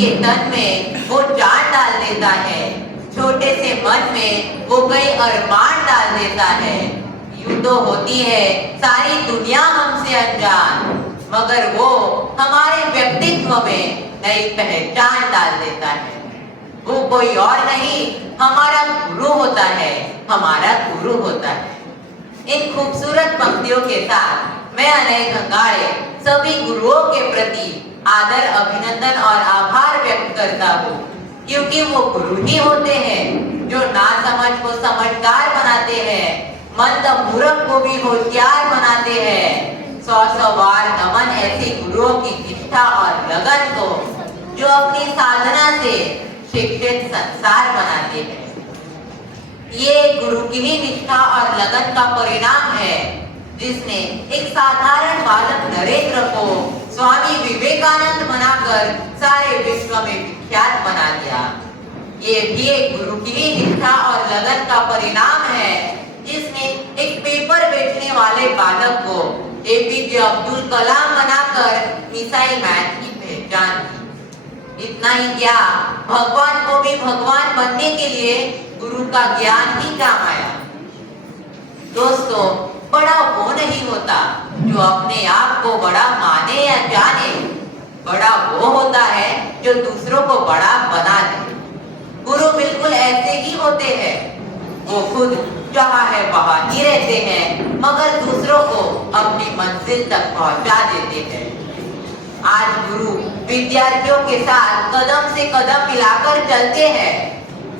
के तन में वो जान डाल देता है, छोटे से मन में वो कई अरमान डाल देता है। यूं तो होती है सारी दुनिया हमसे अनजान, मगर वो हमारे व्यक्तित्व में नई पहचान डाल देता है। वो कोई और नहीं, हमारा गुरु होता है, हमारा गुरु होता है। इन खूबसूरत पंक्तियों के साथ मैं अनय घंगाड़े सभी गुरुओं के प्रति आदर, अभिनंदन और आभार व्यक्त करता हूँ, क्योंकि वो गुरु ही होते हैं जो नासमझ को समझदार बनाते हैं, मंद मूर्ख को भी होशियार बनाते हैं। सौ बार नमन ऐसे गुरुओं की निष्ठा और लगन को जो अपनी साधना से शिक्षित संसार बनाते हैं। ये गुरु की ही निष्ठा और लगन का परिणाम है जिसने एक साधारण बालक नरेंद्र को स्वामी विवेकानंद बनाकर सारे विश्व में विख्यात बना दिया। ये भी एक गुरु की ही निष्ठा और लगन का परिणाम है जिसने एक पेपर बेचने वाले बालक को एपीजे अब्दुल कलाम बनाकर मिसाइल मैन की पहचान दी। इतना ही क्या, भगवान को भी भगवान बनने के लिए गुरु का ज्ञान ही काम आया। दोस्तों, बड़ा वो नहीं होता जो अपने आप को बड़ा माने या जाने, बड़ा वो होता है जो दूसरों को बड़ा बना दे। गुरु बिल्कुल ऐसे ही होते हैं, वो खुद जहाँ है वहाँ ही रहते हैं, मगर दूसरों को अपनी मंजिल तक पहुँचा देते हैं। आज गुरु विद्यार्थियों के साथ कदम से कदम मिलाकर चलते हैं।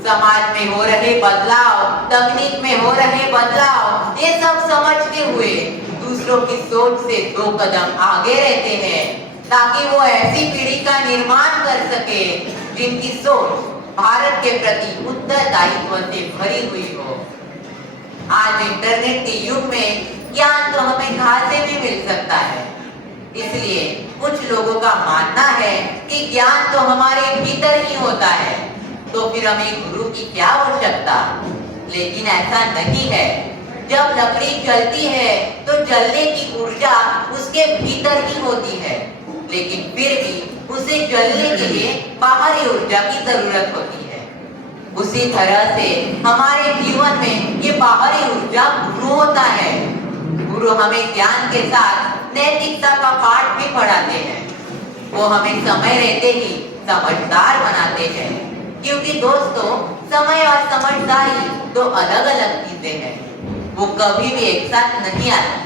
समाज में हो रहे बदलाव, तकनीक में हो रहे बदलाव, ये सब समझते हुए दूसरों की सोच से 2 कदम आगे रहते हैं, ताकि वो ऐसी पीढ़ी का निर्माण कर सके जिनकी सोच भारत के प्रति उत्तरदायित्व से भरी हुई हो। आज इंटरनेट के युग में ज्ञान तो हमें कहाँ से भी मिल सकता है, इसलिए कुछ लोगों का मानना है कि ज्ञान तो हमारे भीतर ही होता है, तो फिर हमें गुरु की क्या आवश्यकता। लेकिन ऐसा नहीं है। जब लकड़ी जलती है तो जलने की ऊर्जा उसके भीतर ही होती है, लेकिन फिर भी उसे जलने के लिए बाहरी ऊर्जा की जरूरत होती है। उसी तरह से हमारे जीवन में ये बाहरी ऊर्जा गुरु होता है। गुरु हमें ज्ञान के साथ नैतिकता का पाठ भी पढ़ाते हैं। वो हमें समय रहते ही समझदार बनाते हैं, क्योंकि दोस्तों, समय और समझदारी 2 अलग-अलग चीजें हैं। वो कभी भी एक साथ नहीं आती।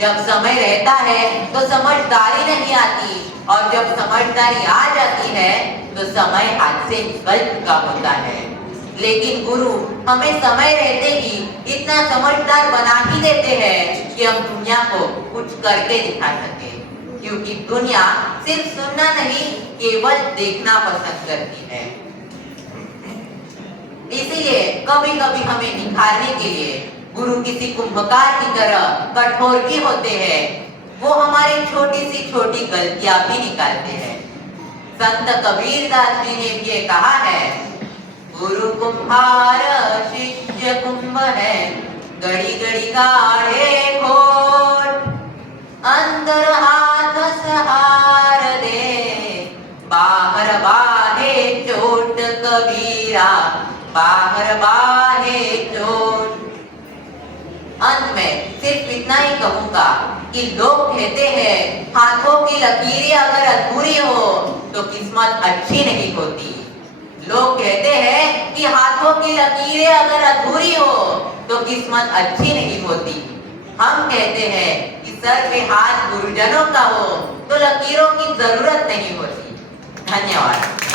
जब समय रहता है तो समझदारी नहीं आती, और जब समझदारी आ जाती है तो समय हाथ से निकल चुका होता है। लेकिन गुरु हमें समय रहते ही इतना समझदार बना ही देते हैं कि हम दुनिया को कुछ करके दिखा सके, क्योंकि दुनिया सिर्फ सुनना नहीं, केवल देखना पसंद करती है। इसीलिए कभी कभी हमें निखारने के लिए गुरु किसी कुंभकार की तरह कठोर भी होते हैं। वो हमारी छोटी सी छोटी गलतियां भी निकालते हैं। संत कबीरदास जी ने ये कहा है, गुरु कुम्हार शिष्य कुंभ है, गड़ी गड़ी काढ़े खोट, अंदर हाथ सहार दे, बाहर बाहे चोट कबीरा, बाहर बाहे चोट। अंत में सिर्फ इतना ही कहूंगा कि लोग कहते हैं हाथों की लकीरें अगर अधूरी हो तो किस्मत अच्छी नहीं होती। लोग कहते हैं कि हाथों की लकीरें अगर अधूरी हो तो किस्मत अच्छी नहीं होती। हम कहते हैं कि सर पे हाथ गुरुजनों का हो तो लकीरों की जरूरत नहीं होती। धन्यवाद।